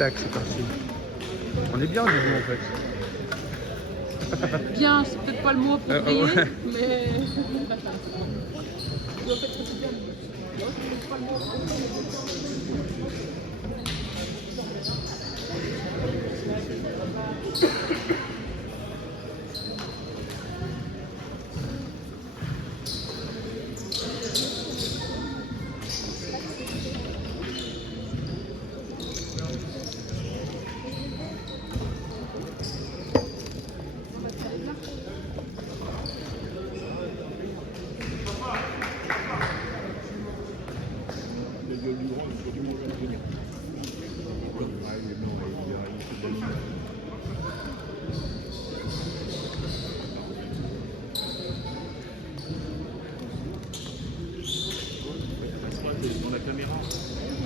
tac, c'est parti. On est bien du coup en fait. Bien, c'est peut-être pas le mot approprié, ouais. mais...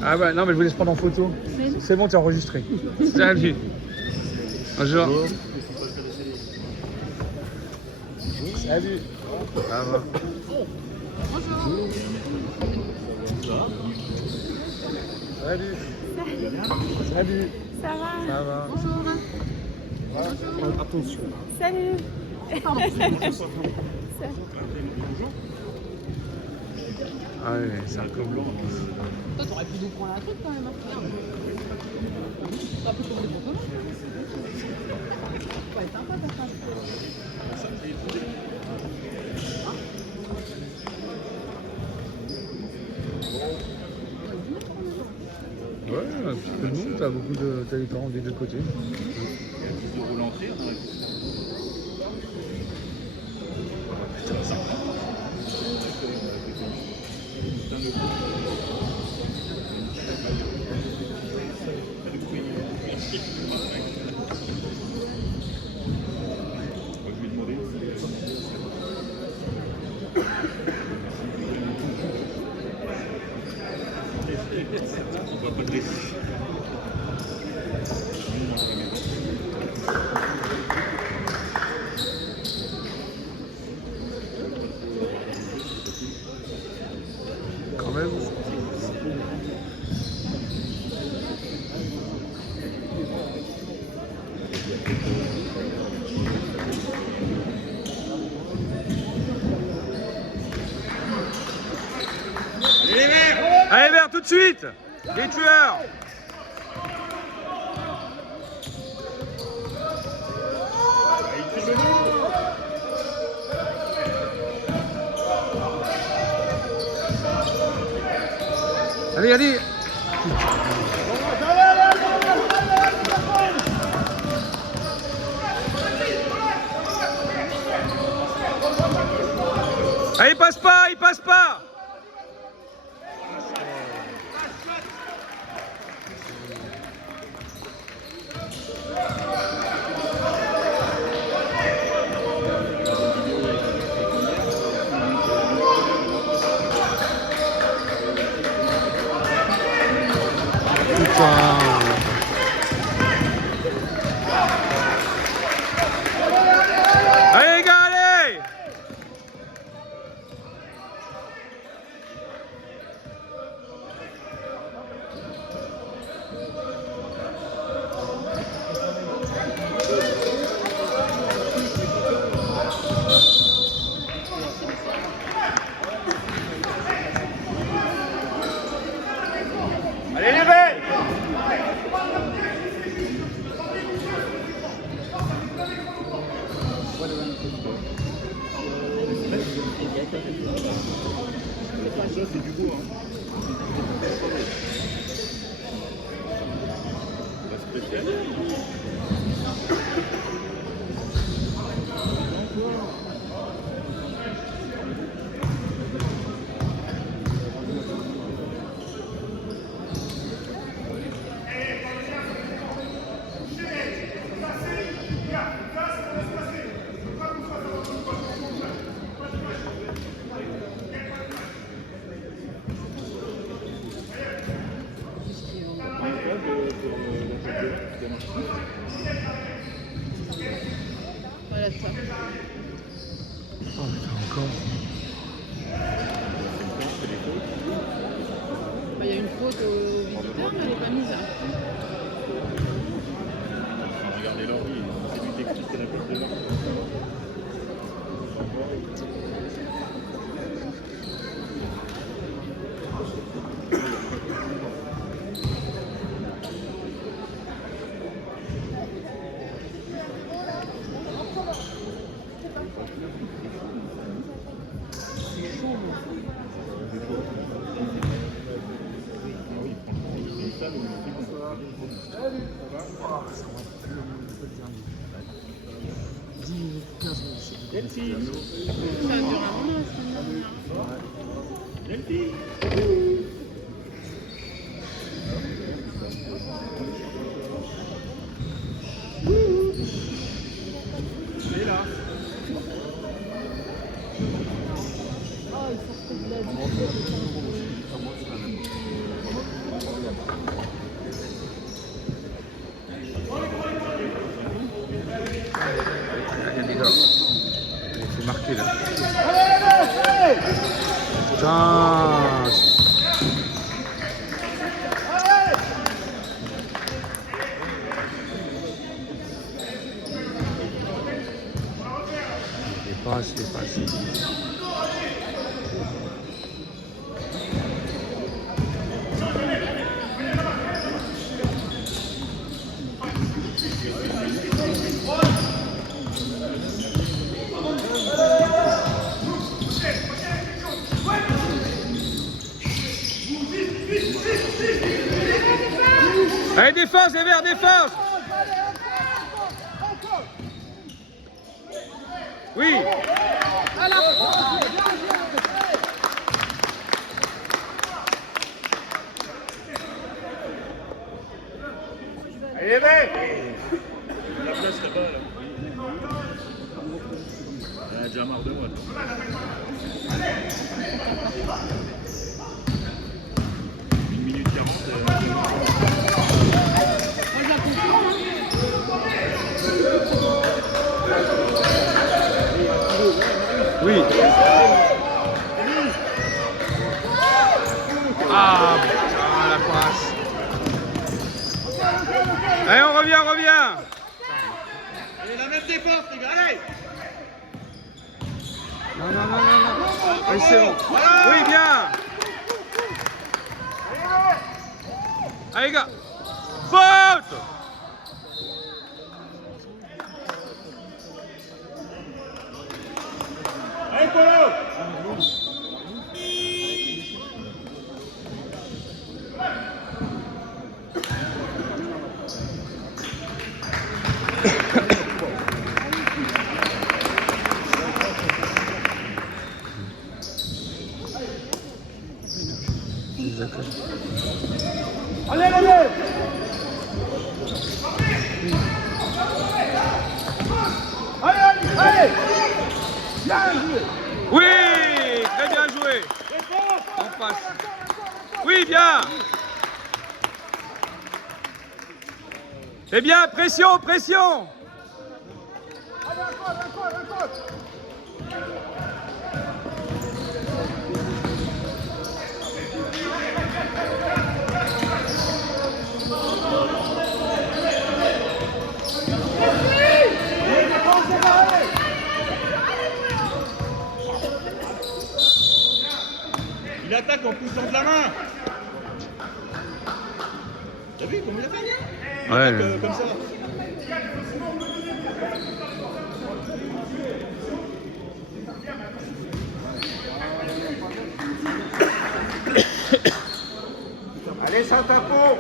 Ah bah non mais je voulais se prendre en photo. C'est bon, t'es enregistré. Salut. Bonjour. Salut. Ça va. Bonjour. Salut. Salut. Ça va? Ça va. Bonjour. Attention. Salut. Ah ouais, c'est un peu blanc. Toi, t'aurais pu nous prendre la truc quand même. Hein. Merde. T'aurais pu prendre des photos. Ouais, sympa ça. Ouais, un petit peu de monde, t'as beaucoup de talents des deux côtés. Quand même. Allez Vert, tout de suite. Les tueurs. Allez, allez. Allez, il passe pas, il passe pas. Putain. Allez les gars, allez. Allez les belles. C'est du goût, hein. Voilà ça. Oh putain, encore. Il y a une faute au visiteur, mais elle n'est pas mise. Delphine. Ça dure un moment, Delphine. Elle est là. Oh, il sortait de la vie. Il y a des gars. Il faut marquer là. Putain. Les passes. Allez, défense, les verts, défense. Oui. Allez, les verts. La place là-bas, là. Elle a déjà marre de moi. Une minute 40. Oui. Ah, putain, la passe. Allez, on revient. Allez, la même défense, les gars, allez. Non. Allez, c'est bon. Oui, bien. Allez, gars. Faute. Allez, Polo. Allez. Bien joué. Oui, très bien joué. On passe. Oui, bien. C'est bien, pression. Il attaque en poussant de la main. T'as vu comment il a fait? Il attaque comme ça. Allez, sans tapeau.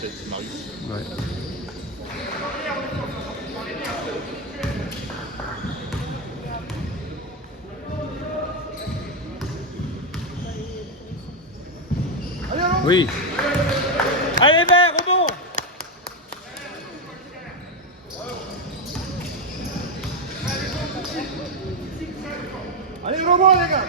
C'est Marius. Ouais. Oui. Allez, vert, rebond. Allez, rebond, les gars.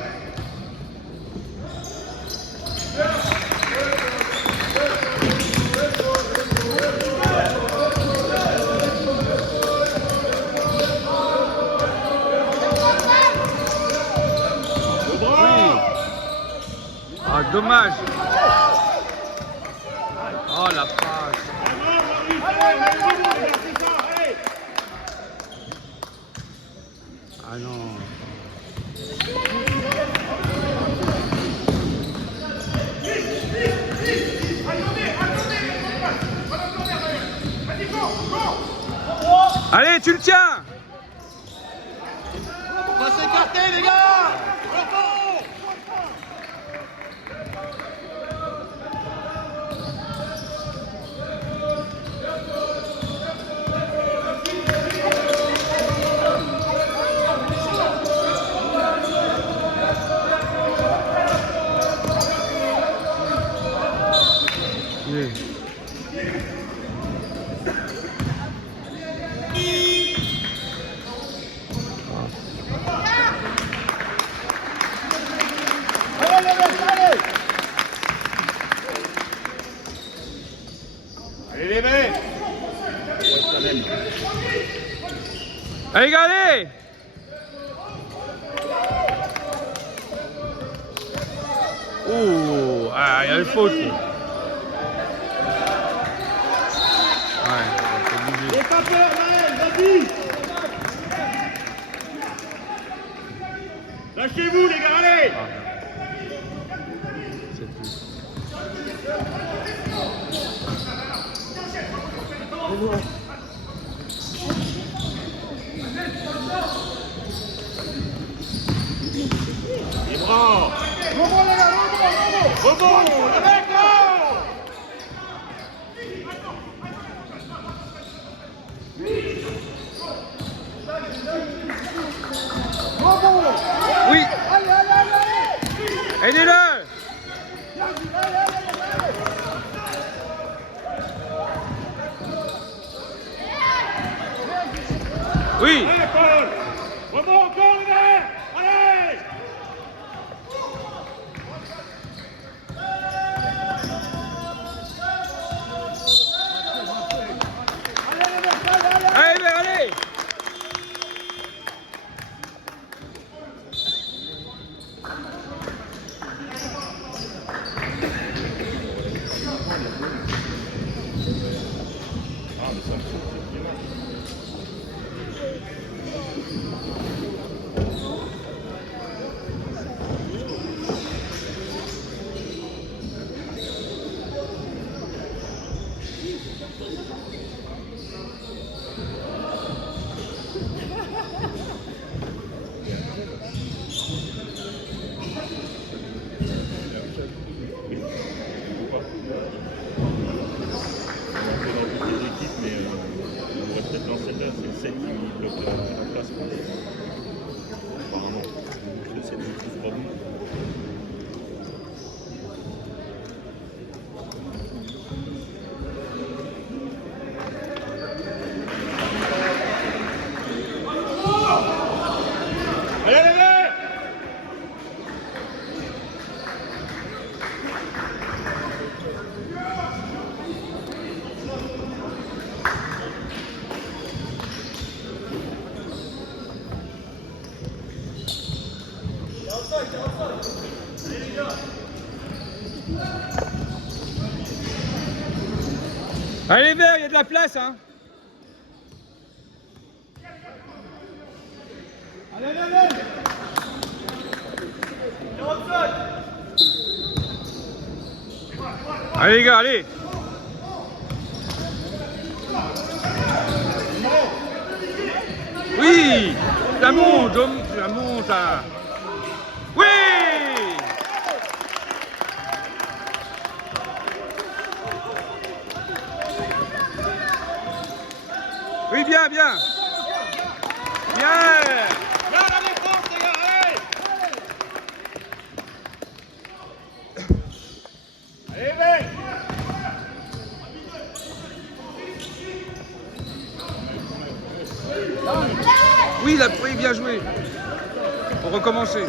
Dommage. Oh la passe. Ah non. Allez, tu le tiens. On va s'écarter les gars. Allez les mecs. Allez, allez. Oh, ah, il y a une faute. Ouais, c'est obligé. N'aie pas peur Maël, vas-y. Lâchez-vous les gars, allez. C'est tout. Les bras. Rebond, le mec là. Oui. Aidez-le. Oui. Allez Paul. Rebond encore les gars. Allez. Allez, allez. C'est qui bloque la place. Apparemment, c'est le plus probable. Allez, allez, allez. Allez, Vert, il y a de la place, hein. Allez, allez, allez. Allez, les gars, allez. Oui, ça monte, ça monte, hein. Oui. Oui, bien, bien. Bien. Là, la défense, les gars, allez. Allez, mec. Oui, il a pris, bien joué. Pour recommencer.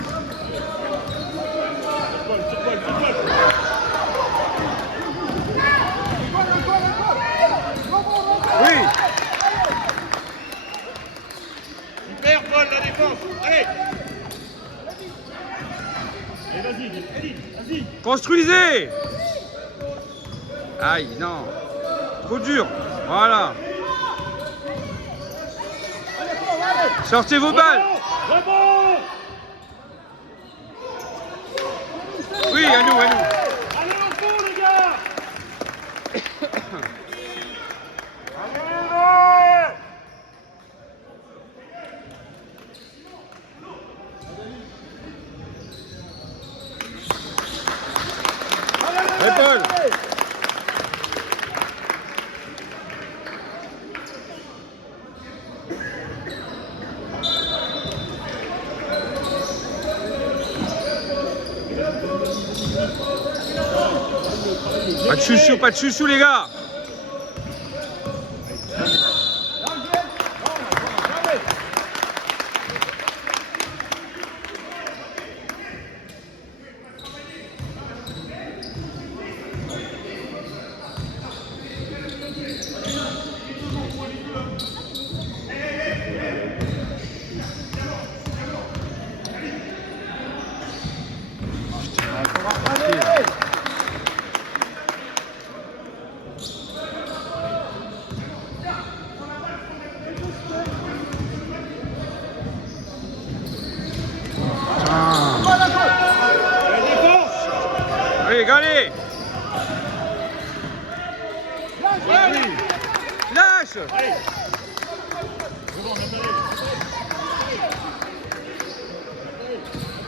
Oui. Super, Paul, la défense. Allez. Allez, vas-y, vas-y. Construisez. Aïe, non. Trop dur. Voilà. Sortez vos balles. Oui, à nous, à nous. Allez au fond, les gars. Ouais, Paul. Pas de chouchou les gars. Allez, allez. Lâche.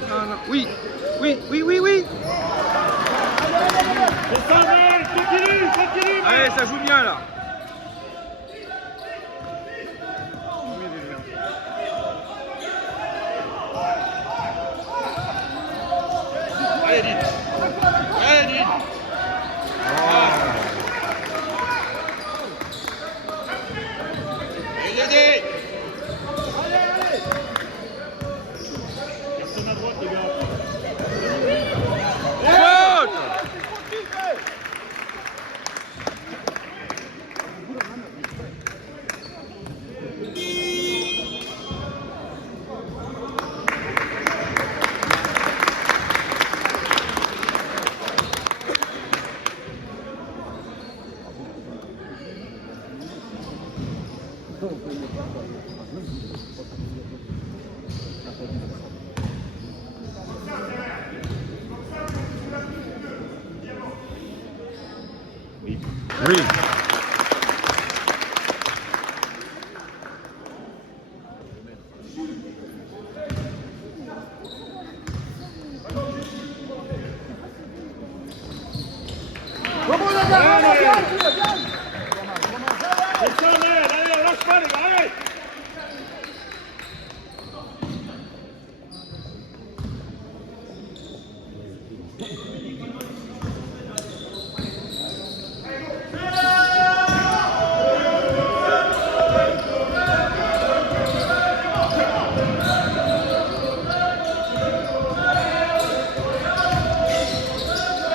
Non, non. Oui, oui, oui, oui, oui. Continue, continue. Allez, ça joue bien là. Allez, Edith. Allez, Edith. Allez, Edith. Personne à droite, les gars. Faute. Oui. Allez, lâche pas, les gars, allez.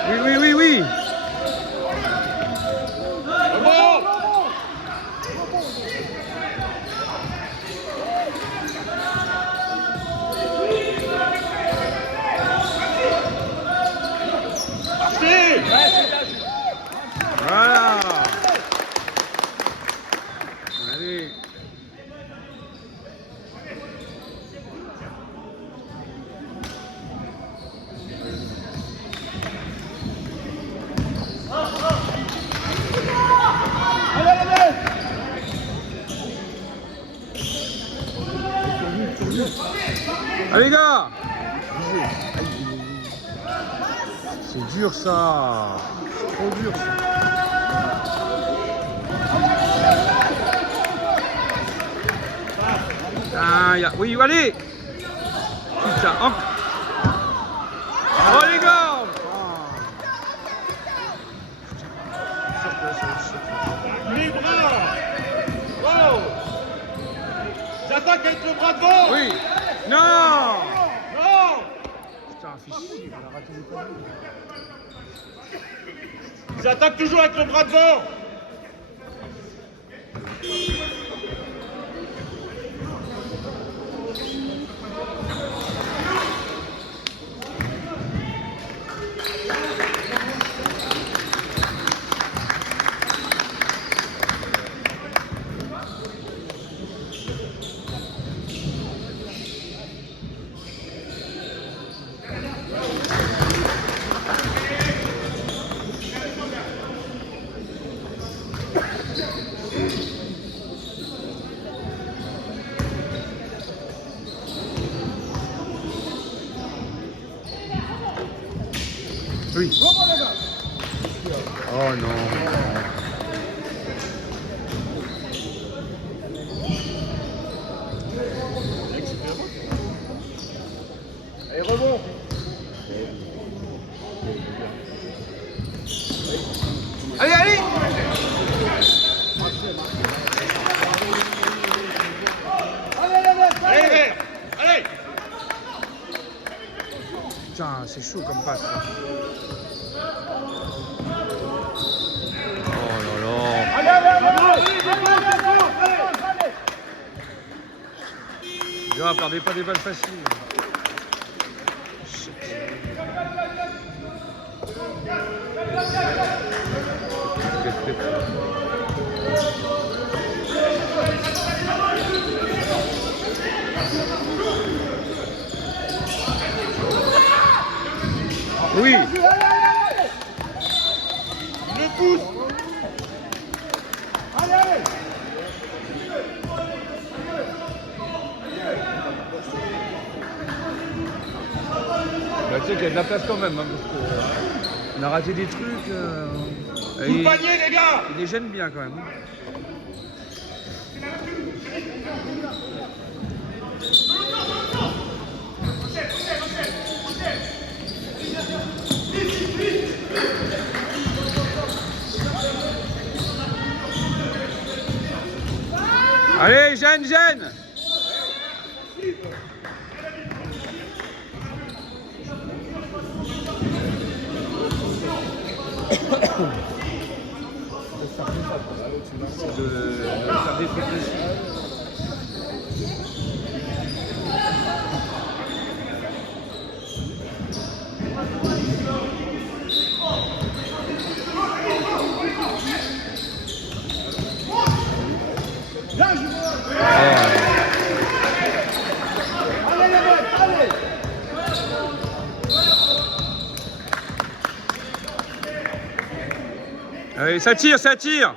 Oui, oui, oui, oui. Voilà. Allez. Allez les gars. C'est dur ça. C'est trop dur ça. Ah, oui, allez. Putain, hop. Oh les gars. Les bras. Wow. J'attaque avec le bras devant. Oui. Non. Non. Putain, fichier, on a raté les panneaux. Ils attaquent toujours avec le bras devant. Oui. Oh non. Allez, rebond. Allez, allez. Allez, vert. Allez. Putain, c'est chaud comme passe. Ça. Oh là là. Déjà, perdez pas des balles faciles. Shit. Oui. Le pouce. Bah, tu sais qu'il y a de la place quand même, hein, parce que, on a raté des trucs. Coup de panier, les gars. Il les gêne bien quand même. Allez, gêne, gêne. De faire des trucs dessus. Allez, ça tire, ça tire.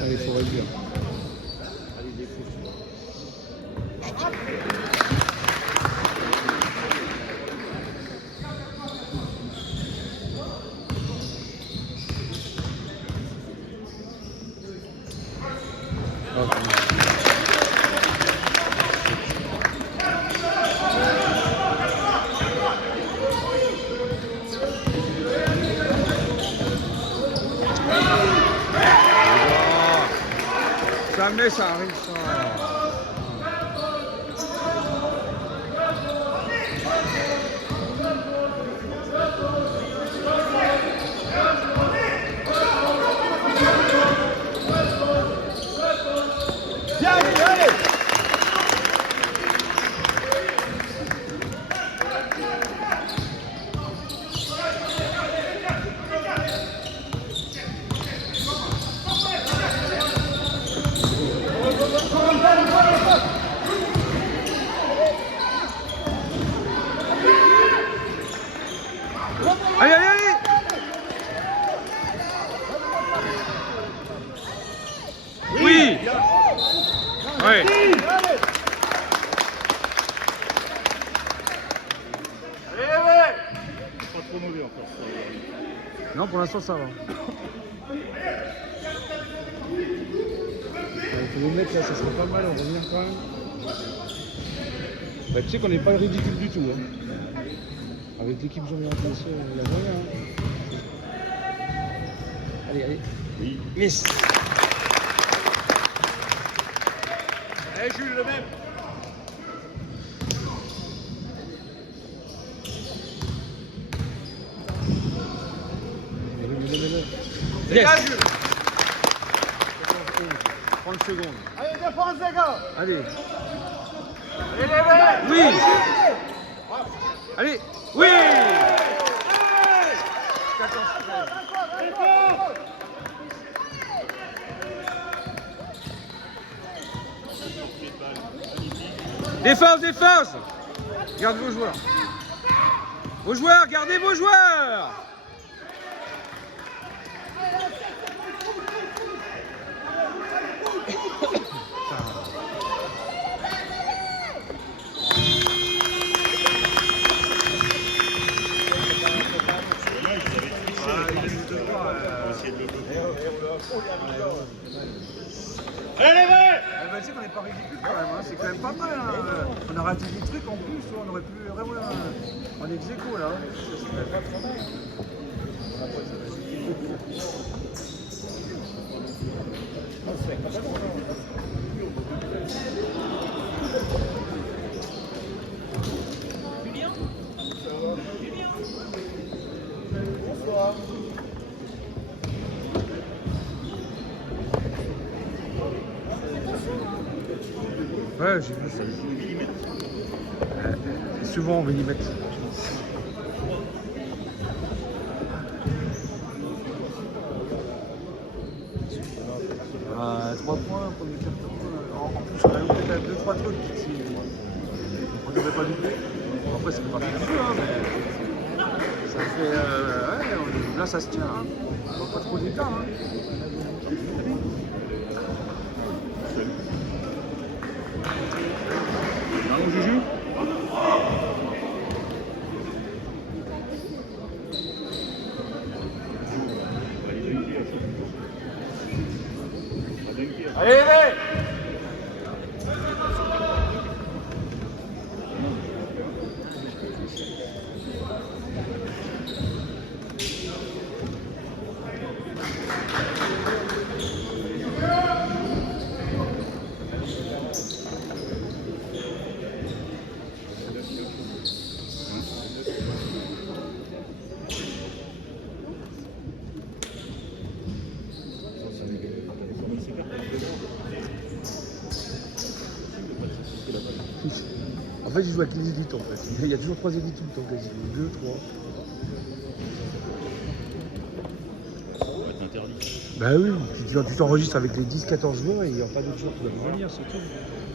Allez, il faut réduire. Allez, défausse. Jamais ça arrive ça. Allez, allez, allez. Oui. Ouais. Pas trop mauvais encore. Non, pour l'instant ça va. Il faut les mettre là, ça serait pas mal, on revient quand même. Bah, tu sais qu'on n'est pas ridicule du tout. Hein. Avec l'équipe Jean-Michel, il y a moyen. Hein. Allez, allez. Oui. Yes. Allez, Jules, le même. Yes. 30 secondes. Allez, défense, les gars. Allez. Allez, les verts. Oui. Allez. Oui. 14-13. Magnifique. Défense, défense. Gardez vos joueurs. Vos joueurs, gardez vos joueurs. Allez, allez. Tu sais qu'on n'est pas ridicule quand même, hein. C'est quand même pas mal. Hein. On a raté des trucs en plus, on aurait pu vraiment en ex-aequo là. C'est quand même pas trop mal. Bonsoir. Ouais, j'ai vu ça. C'est souvent en millimètres. Ah, 3 points, premier carton. En plus, on a loupé quand même 2-3 trucs. On ne devait pas louper. Après, c'est pas partie du jeu, hein, mais ça fait. Ouais, là, ça se tient. Hein. On voit pas trop d'écart. Hein. Allons, Juju. Allez, allez. En fait, je joue avec les élites en fait. Il y a toujours 3 élites tout le temps quasiment. 2, 3. Bah oui, tu t'enregistres avec les 10-14 joueurs et il n'y a pas d'autres joueurs qui doivent venir, c'est tout.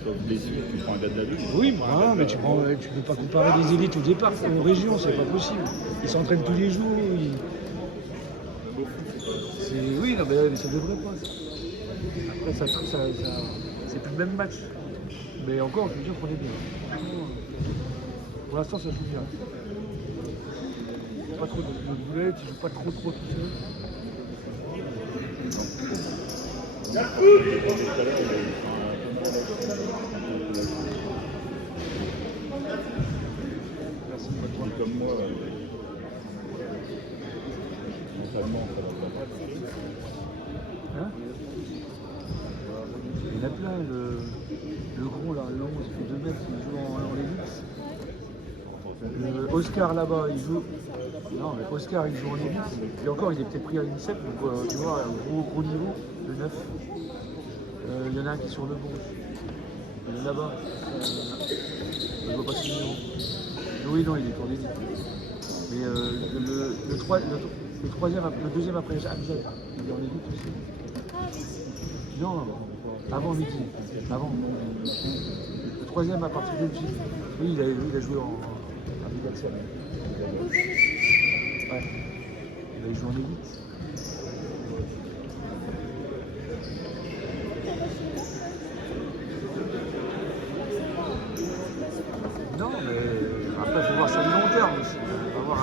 Sauf blessure, tu prends un gars de la 2. Oui, mais tu peux pas comparer les élites au départ, aux régions, c'est pas possible. Ils s'entraînent tous les jours. Oui, non, mais ça devrait pas. Après, c'est plus le même match. Mais encore, je veux dire qu'on est bien. Pour l'instant, ça joue bien. Pas trop de boulettes, tu joues pas trop tout seul. Merci, comme moi. Mentalement, ça va pas. Hein? Il y en a plein, le gros là, le 11, il fait 2 mètres, il joue en élite. Oscar là-bas, il joue. Non, mais Oscar il joue en élite. Et encore, il est peut-être pris à l'INSEP, donc tu vois, un gros niveau, de 9. Il y en a un qui est sur le banc. Il est là-bas. Je ne vois pas son numéro. Oui, non, il est en élite. Mais le deuxième après Amjad, il est en élite aussi. Non, avant midi. Avant. Le troisième à partir de Gilles. Oui, il a joué en Bidaxel. Ouais. Il a joué en élite. Non, mais après, il faut voir ça du long terme aussi. On va voir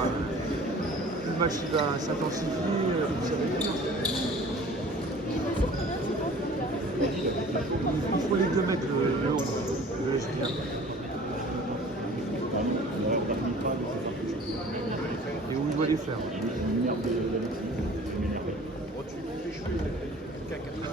plus le match il va s'intensifier, plus ça va être dur. Il faut les 2 mètres le haut, le SPA. Et où il doit les faire. Oh, tu lui fais cheveux, il a fait 80.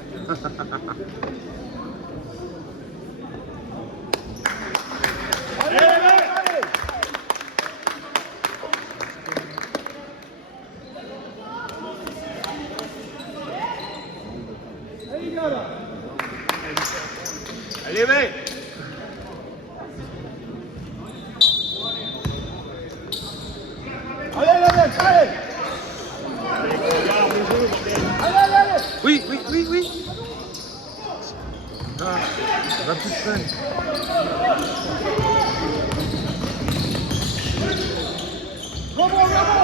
Allez, mec. Oui. fun.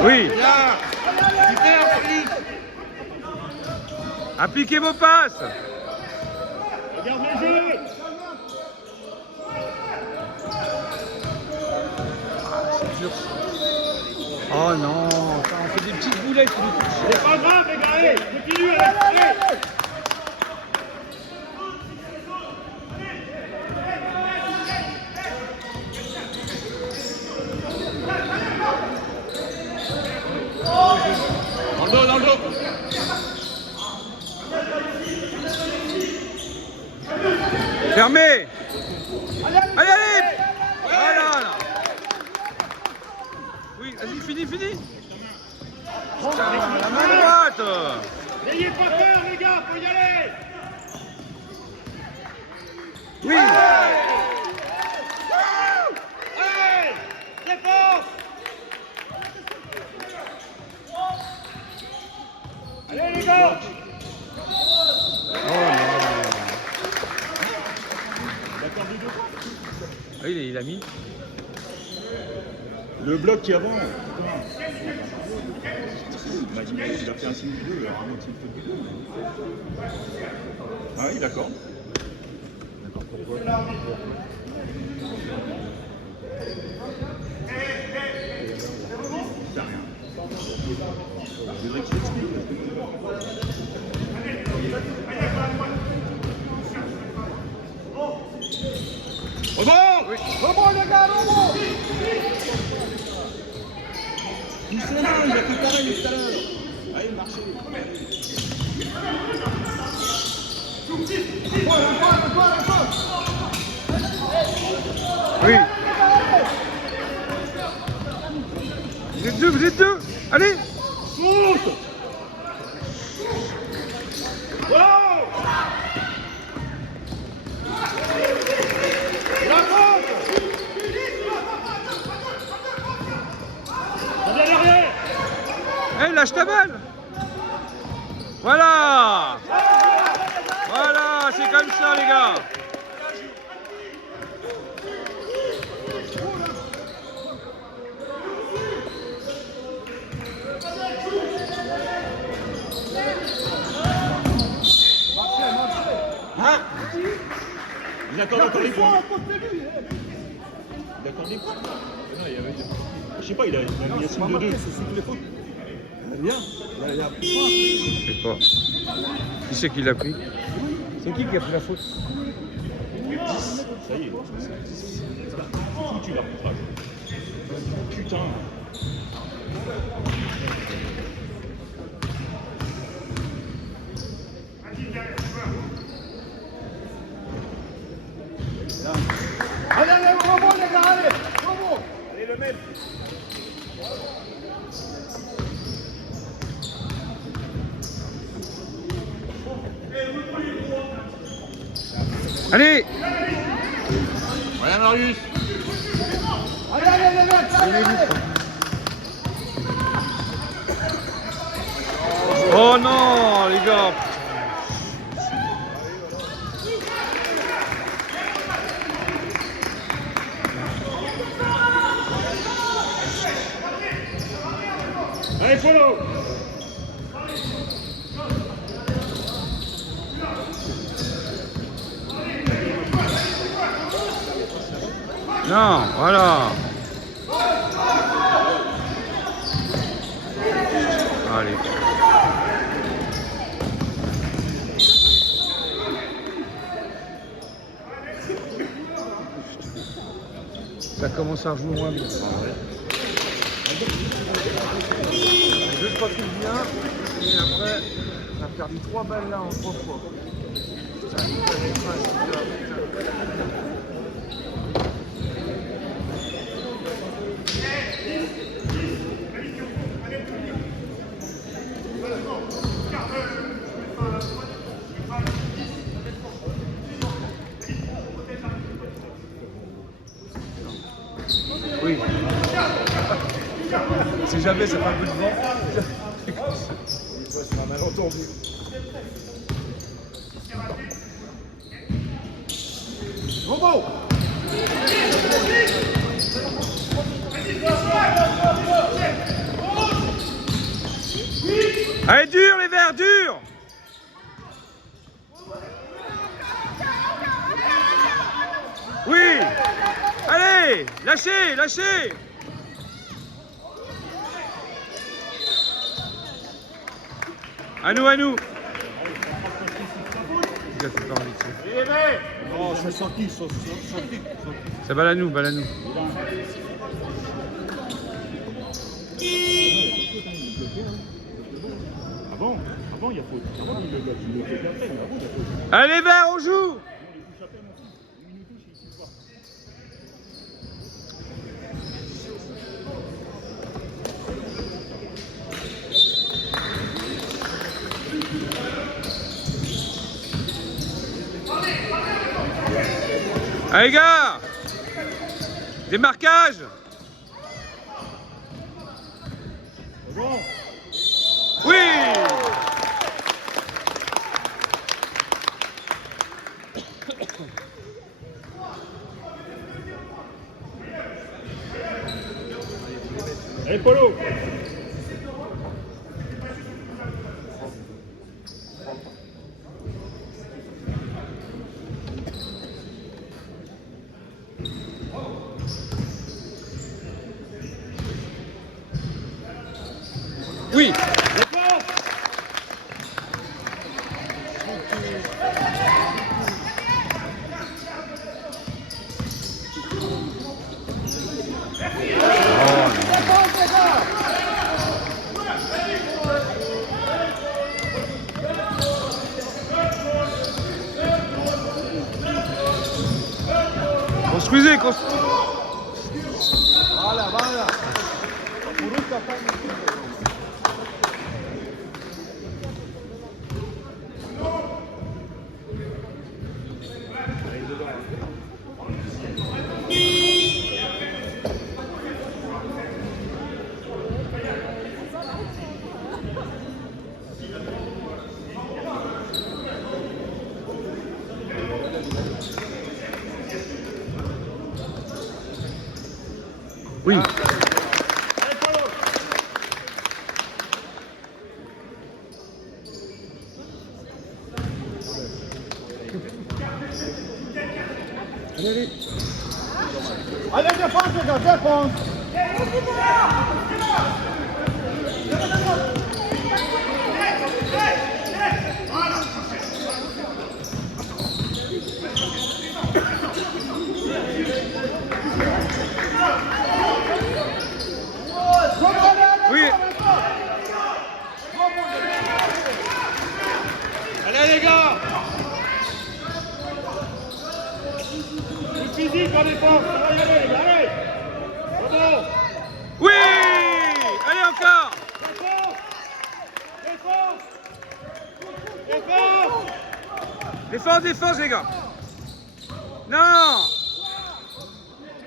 Oui. Appliquez vos passes. Regarde les jeux. C'est dur. Oh non, putain, on fait des petites boulettes. C'est pas grave, les gars, allez, continue, allez. Dans le dos. Fermez. Allez. Voilà. Oui, vas-y, fini. Putain, la main droite. N'ayez pas peur, les gars, faut y aller. Oui. Allez, défense. Allez, les gars. Oh non. D'accord, Doudou. Ah, il a mis. Le bloc qui avance. Il a fait un signe bleu, Ah oui, d'accord. D'accord, pourquoi? C'est rien. Je voudrais qu'il explique. Rebond les gars, rebond. Il s'est là, il a fait pareil tout à l'heure. Allez, marchez. Oui. Vous êtes deux. Allez. Saute. Wow. La faute. Reviens derrière. Eh, lâche ta balle. Voilà. Voilà, c'est comme ça, les gars. Hein? Il accorde encore les points. Il accorde les points. Non, il y avait... Je sais pas, il a mis un signe de 2. C'est les fautes. Viens, il y a Je sais pas. Qui c'est qui l'a pris? C'est qui a pris la faute? 10. Ça y est. Foutu l'arbitrage. Putain. Allez, rebond les gars, allez, rebond. Allez, le même. Allez. Voilà, Marius. Allez, les gars, allez. Oh non, les gars. Allez, follow. Non, voilà. Allez. Ça commence à jouer moins bien. Deux pas tout bien, et après, on a perdu 3 balles là en 3 fois. Putain, oui. Si jamais ça fait un peu de vent, c'est un malentendu. Bobo. Allez, dur les verts, dur. Oui. Allez, lâchez, lâchez. À nous, à nous. Non, c'est sorti, sorti. Ça balle à nous, balle à nous. Avant, il y a faute. Avant, il le fait après, mais avant, il y a faute. Allez, verts, on joue. Allez, gars. Démarquage. Bon. Oui. Allez, Polo. Oui. Construisez, construisez. Voilà, voilà. Oui. Allez, défense, les gars, défense. Oui. Allez, les gars. Physique en défense. Allez, allez, allez. Bravo. Oui. Allez encore. Défense, défense, les gars. Non.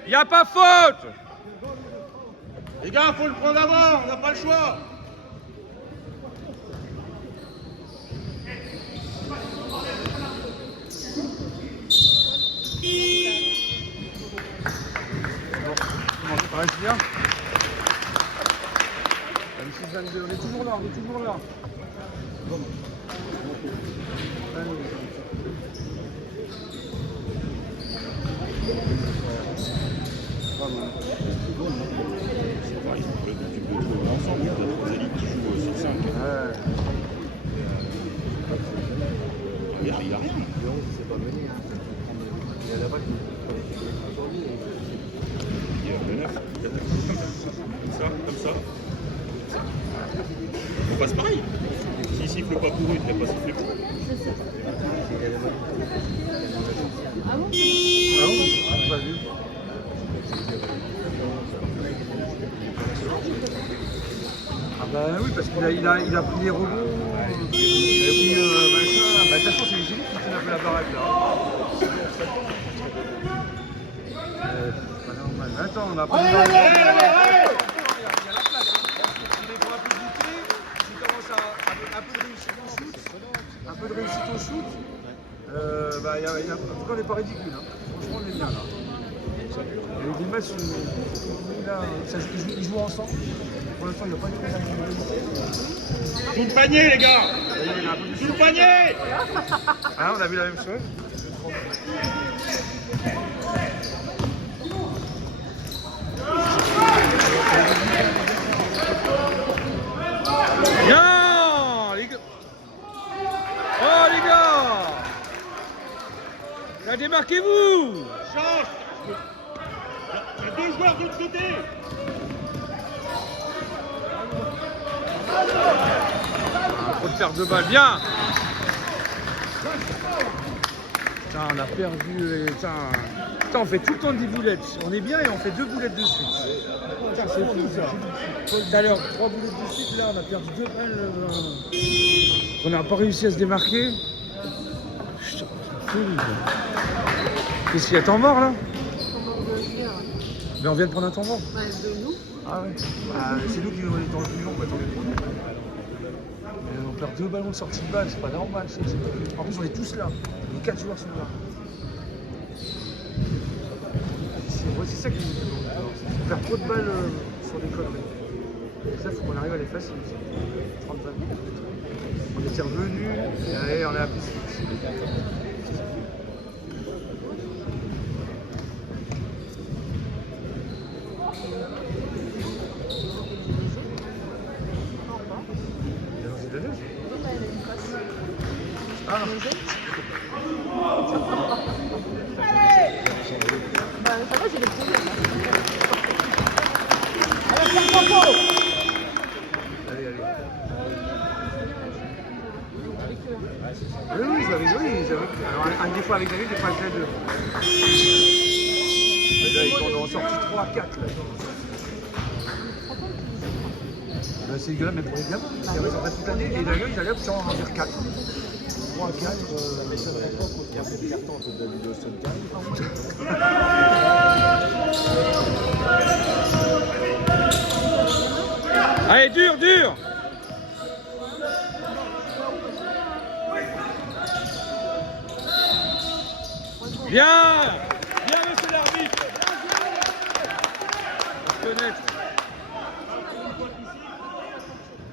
Il n'y a pas faute. Les gars, faut le prendre avant, on n'a pas le choix. Comment ça paraît bien? 26-22, on est toujours là, on est toujours là. Ensemble, deux élites qui jouent sur 5. Il n'y a rien. C'est pas venu. Il y a là-bas qui Il y a le 9. Comme ça. On passe pareil. S'il siffle pas pour eux, il ne pas siffler pour eux. Ah bon? Ah bon? Ah, pas vu. Ah bah oui, parce qu'il a pris les rebonds, il a pris machin. Bah de toute façon, c'est les élites qui tiennent un peu la baraque là. C'est pas normal. Attends, on a pas... Allez, allez, allez, allez. Il y a la place. Il est pour un peu de boucler, il commence à un peu de réussite au shoot. Un peu de réussite au shoot. Bah En tout cas, on n'est pas ridicule. Hein. Franchement, on est bien là. Et les matchs, là, ils jouent ensemble. Pour l'instant, il n'y a pas de choses. Sous le panier, les gars. Sous le panier. Ah, on a vu la même chose. Non, les gars. Oh, les gars. Là, démarquez-vous. Change. Il y a 2 joueurs de l'autre côté. Faut te faire 2 balles, bien. Putain, on a perdu. Putain, on fait tout le temps des boulettes. On est bien et on fait 2 boulettes de suite. Putain, c'est fou ça. Tout à l'heure, 3 boulettes de suite, là, on a perdu 2 balles. On n'a pas réussi à se démarquer. Putain, c'est folie. Qu'est-ce qu'il y a, temps mort là? Mais on vient de prendre un temps mort. Bah, de nous. Ah ouais. C'est nous qui sommes dans le plus long. On perd 2 ballons de sortie de balle, c'est pas normal. En plus, on est tous là. Les 4 joueurs sont là. C'est ça qui nous fait. On perd trop de balles sur des conneries. Et ça, il faut qu'on arrive à les facile. 30 balles. On était revenus et allez, on est à plus. Ah non. Bah, ça va, j'ai des problèmes. Allez. Oui, j'avais. Alors, des fois avec David, des fois avec les deux. Mais là, ils en ont sorti 3 à 4. Là. C'est dégueulasse, même pour les gamins. Ils avaient sorti toute l'année et d'ailleurs, ils allaient en dire 4. 3 à 4. Mais ça ne va pas quand il y a fait des cartons entre David et Austin. Allez, dur. Bien, monsieur l'arbitre. Faut se connaître.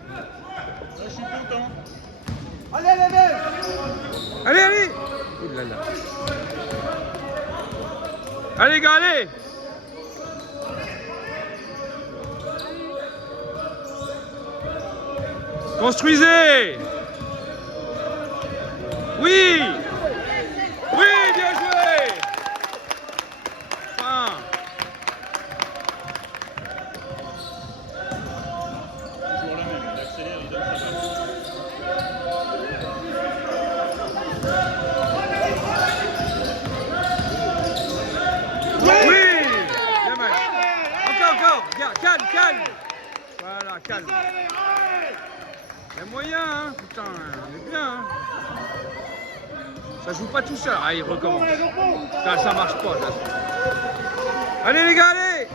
Là, je suis content. Allez. Oh là là. Allez, gars, allez. Construisez. Oui, bien joué. Enfin. Toujours la même. Il accélère, il donne sa balle. Oui. Bien mal. Encore. Bien, calme. Voilà, calme. Il y a moyen, hein. Putain, on est bien, hein. Ça joue pas tout seul. Ah, il recommence. Putain, ça marche pas, là. Allez, les gars, allez.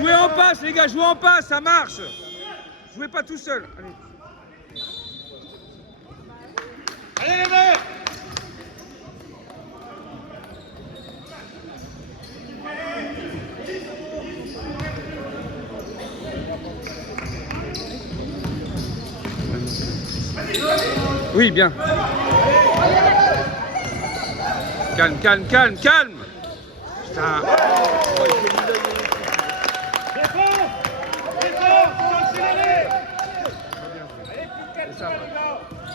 Jouez en passe, les gars, jouez en passe, ça marche. Jouez pas tout seul. Allez. Allez, les mecs. Oui, bien. Calme. Putain. Défense, faut accélérer.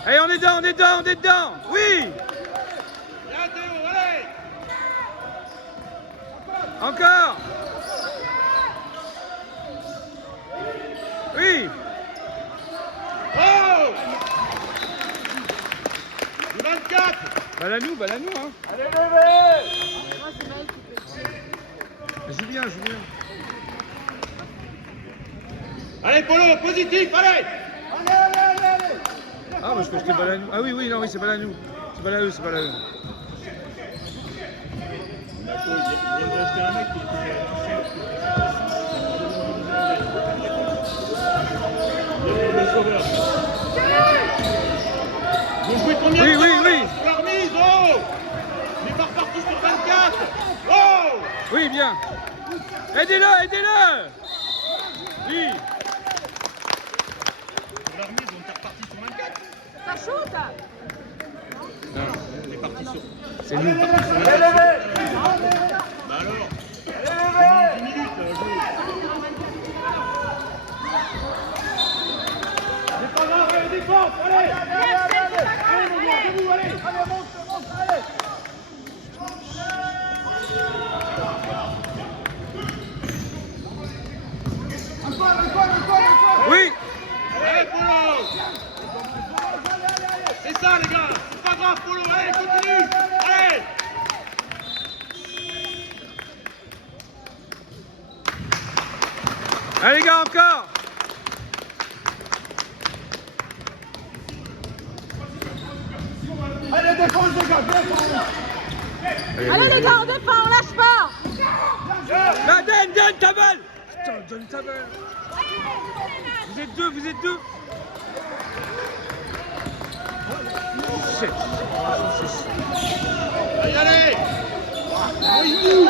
Allez, on est dedans. Oui. Viens, Théo, allez. Encore. Oui. Oh. Du 24. Balle à nous, hein. Allez, bébé. Moi, c'est mal qui peut. Joue bien. Allez, Polo, positif, allez. Ah, parce que c'était balle à nous. Ah oui, non, c'est balle à nous. C'est balle à eux. Il vient d'acheter un mec qui est le sauveur. combien Oui, de oui, temps, oui. là, sur la remise, oh. On n'est pas reparti sur 24. Oh. Oui, bien. Aidez-le, aidez-le. Oui. Sur la remise, on est reparti sur 24. Ça shoot. On est parti sur... C'est nous. Bah alors 10 minutes, jouer. C'est pas grave, allez, défense, allez. Allez, mon gars, debout, allez. Allez, monte, allez. Oui. Allez, Polo. C'est ça, les gars. C'est pas grave, Polo. Allez, continue. Allez. Allez les gars, encore. Allez, défense, les gars, défense. Allez les gars, on défend, on lâche pas. Là, donne ta balle. Putain, donne ta balle. Vous êtes deux, vous êtes deux. Shit. Allez, allez. Oh, il bouge.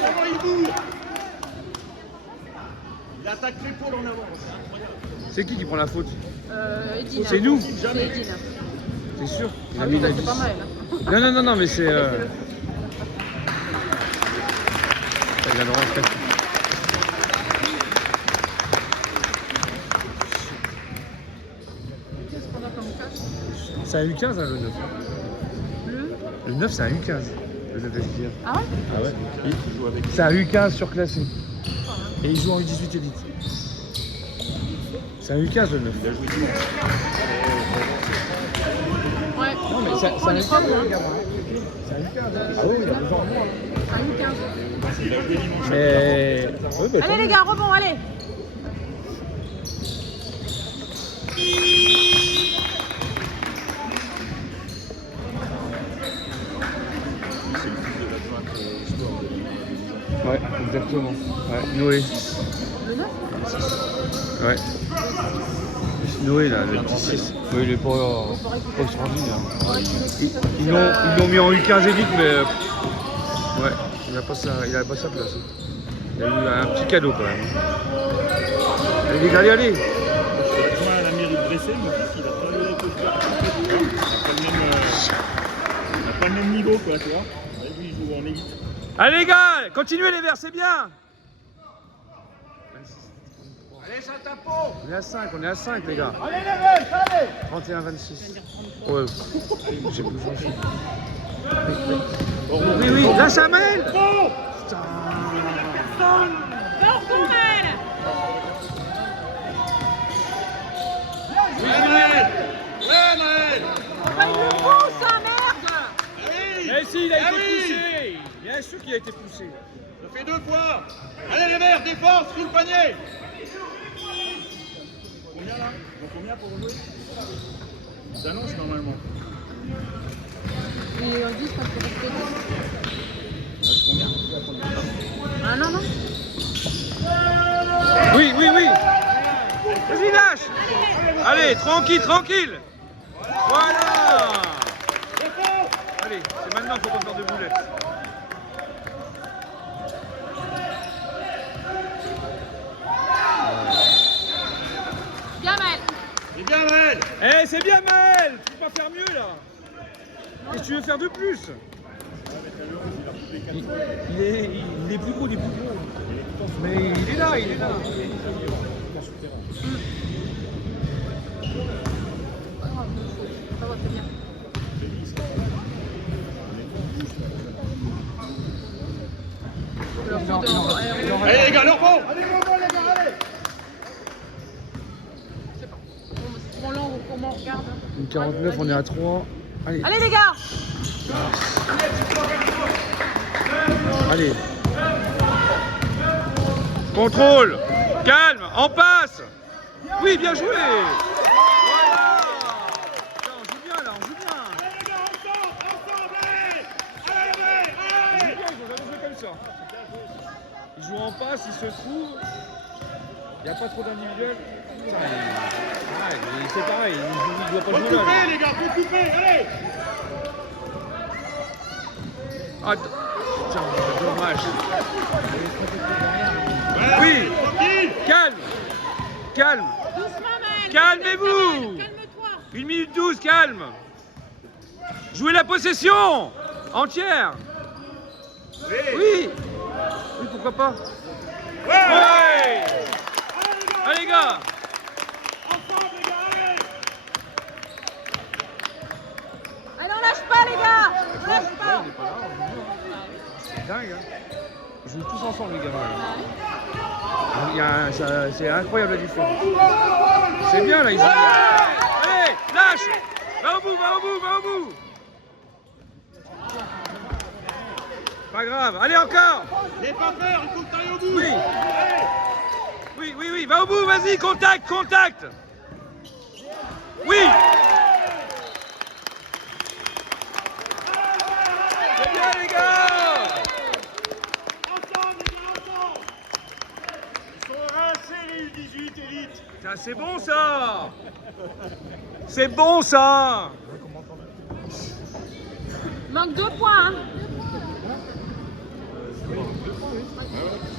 Comment il bouge. Il attaque l'épaule en avant. C'est incroyable. C'est qui prend la faute? Edine. C'est nous. C'est Edine. T'es sûr? Il a Ah mis oui, la c'est vis. pas mal. Hein. Non, mais c'est... Il a le rentrer. Qu'est-ce qu'on a comme cash? C'est un U15, hein, le 9. Le 9, c'est un U15. Le 9 SDR. Ah ouais? Ah ouais. C'est un U15 surclassé. Et il joue en U18 Elite. C'est un U15 le 9. Il a joué dimanche. Ouais. Non, mais c'est un U15 le gamin. C'est un U15. Ah oui, il a 2 ans. Un U15. Il a joué dimanche. Mais... Ouais, mais Allez les gars, rebond, allez. C'est le fils de l'adjointe sport. Ouais, exactement. Ouais, Noé. Le 9? Ouais. Noé, là, le 6. Oui, il est pas extraordinaire. Ils l'ont mis en U15 Elite, mais... Ouais, il n'a pas sa place. Il a eu un petit cadeau, quand même. Allez, les gars, allez. L'adjoint à la mairie de Bressé, mon fils, il a pas eu la côte il n'a pas le même niveau, quoi, tu vois. Et lui, il joue en élite. Allez, les gars, continuez les verts, c'est bien. Allez, ça tapo. On est à 5, les gars. Allez, les mecs, allez. 31-26. Ouais, j'ai plus franchi. Oui, là, ça mêle. Putain. Ouais, Maël. Ouais, Maël. Il le pousse, hein, merde. Allez. Mais si, il a été oui. poussé. Bien sûr qu'il a été poussé. Ça fait 2 fois. Allez, les verts, défense, sous le panier. Combien, là? Donc, combien pour jouer? Ça annonce, normalement. Il est en 10 parce que c'est 10. Il reste combien? Ah non, non. Oui. Vas-y, lâche. Allez, tranquille. Voilà. Allez, c'est maintenant qu'il faut pas faire de boulettes. Bien, Maël. C'est bien, Maël. Eh, c'est bien, Maël. Tu peux pas faire mieux, là. Qu'est-ce que tu veux faire de plus? Il est plus gros, Mais il est là. Ça va, c'est bien. Allez, les gars, leur bon. Allez, mon gars, les gars, allez. Comment on regarde? Une 49, on est à 3. Allez. Allez les gars. Allez. Contrôle. Calme. En passe. Oui, bien joué. Voilà. Putain, on joue bien là, on joue bien. Allez, les gars, ensemble, allez. Ils jouent bien, ils ont jamais joué comme ça. Ils jouent en passe, ils se trouvent. Il n'y a pas trop d'individuels. C'est pareil, il doit pas Faut jouer là. couper, les gars, faut couper, allez. Ah, putain, dommage. Ouais, Oui. tranquille. Calme. Calme. Doucement, Maël. Calmez-vous. Calme-toi. 1 minute 12, calme. Jouez la possession entière. Oui. Oui, pourquoi pas. Ouais. Ouais. Allez les gars. Ensemble, les gars, allez. Allez, on lâche pas, les gars. On lâche pas. C'est dingue, hein. Ils jouent tous ensemble, les gamins. C'est incroyable la différence. C'est bien, là, ils jouent. Allez, lâche. Va au bout, va au bout, va au bout. Pas grave. Allez, encore. N'aie pas peur, il faut que t'ailles au bout. Oui. Allez. Oui, oui, oui. Va au bout, vas-y, contact, contact. Oui. C'est bien, les gars. Ensemble, les gars, ensemble. Ils sont rincés, les U18 élites. Putain, c'est bon, ça. C'est bon, ça. Manque 2 points. Hein.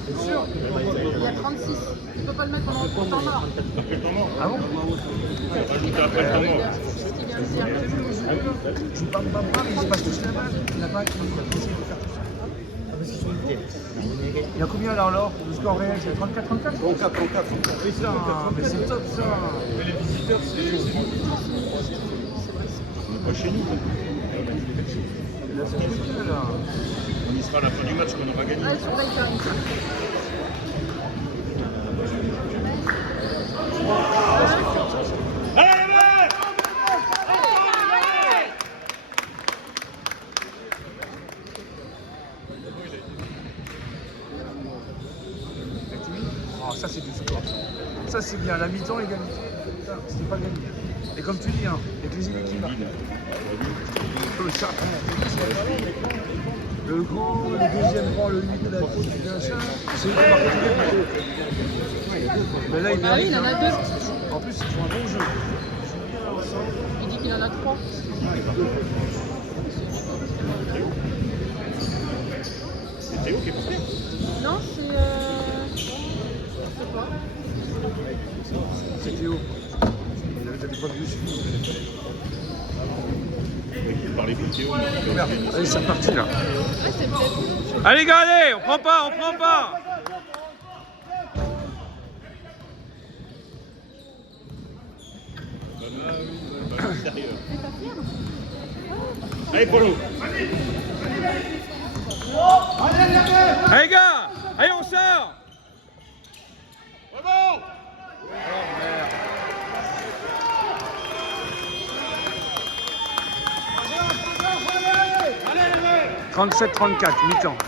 C'est sûr. Il y a 36. Tu peux pas le mettre en temps mort. Ah bon? Rajouter après le temps mort. C'est ce qu'il vient de dire. Je parle pas, mais ils se passent tous la balle. Il n'y en a pas qui a essayé de faire tout ça. Ah, parce qu'ils sont limités. Il y a combien là alors? Le score réel, c'est 34-34? 34. Oui, ça, mais c'est top ça. Mais les visiteurs, c'est on n'est pas chez nous. Là, ça joue bien là. On y sera à la fin du match qu'on aura gagné. Allez, surveille quand même. Allez, les mecs. Oh, ça c'est du sport. Ça c'est bien. La mi-temps, égalité. Putain, c'était pas gagné. Et comme tu dis, hein, avec les idées qui marquent. Le chat. Le grand, le deuxième rang, le 8 de la faute du machin, c'est eux qui marquent tous les buts. Mais là, il Ah oui, il en a 2. En plus, ils font un bon jeu. Il dit qu'il en a 3. C'est Théo qui est parti. Non, c'est. Je sais pas. C'est Théo. Il avait déjà pas vu suffisant. Il parlait de Théo. Merde. Allez, c'est reparti là. Ouais, c'est peut-être. Allez, gars, allez, on prend pas, on prend pas. Sérieux. Allez, Polo. Allez, gars, allez, on sort. Bravo. 37-34, mi-temps.